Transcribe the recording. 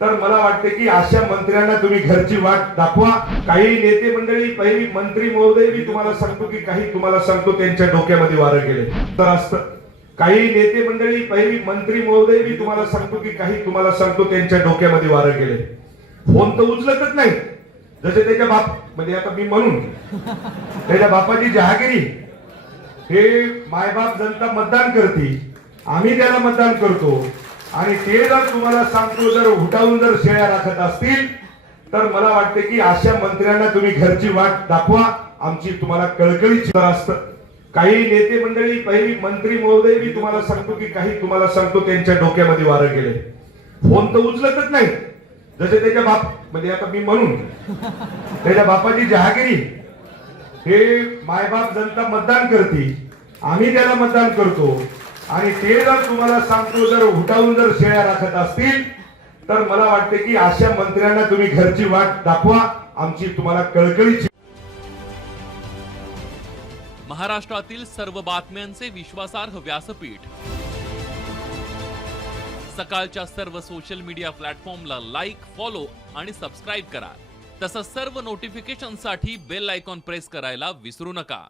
तर मला वाटते की अशा मंत्र्यांना तुम्ही घरची वाट दाखवा। काही नेते मंडळी, पहिली मंत्री महोदय, मी तुम्हाला सांगतो की काही तुम्हाला सांगतो त्यांच्या डोक्यामध्ये वारं गेले तर असतं। काही नेते मंडळी, पहिली मंत्री महोदय, मी तुम्हाला सांगतो की काही तुम्हाला सांगतो त्यांच्या डोक्यामध्ये वारं गेले। फोन तर उचलतच नाही, जसे त्याच्या बाप म्हणजे आता मी म्हणून त्याच्या बापाची जहागिरी, हे मायबाप जनता मतदान करते, आम्ही त्याला मतदान करतो, आणि ते जर तुम्हाला सांगतो जर उठावून जर शेळ्या राखत असतील तर मला वाटते की अशा मंत्र्यांना तुम्ही घरची वाट दाखवा, आमची तुम्हाला कळकळीची असतं। काही नेते मंडळी, पहिली मंत्री महोदय, मी तुम्हाला सांगतो की काही तुम्हाला सांगतो त्यांच्या डोक्यामध्ये वारं गेले। फोन तर उचलतच नाही, जसे त्याच्या बाप म्हणजे आता मी म्हणून त्याच्या बापाची जहागिरी, हे मायबाप जनता मतदान करते, आम्ही त्याला मतदान करतो, आणि ते जर तुम्हाला सांगतो जर उठावून जर शेळ्या राखत असतील तर मला वाटते की अशा मंत्र्यांना तुम्ही घरची वाट दाखवा, आमची तुम्हाला कळकळीची। महाराष्ट्रातील सर्व बातम्यांचे विश्वासार्ह व्यासपीठ, सकाळच्या सर्व सोशल मीडिया प्लॅटफॉर्मला लाईक, फॉलो आणि सबस्क्राईब करा। तसंच सर्व नोटिफिकेशनसाठी बेल आयकॉन प्रेस करायला विसरू नका।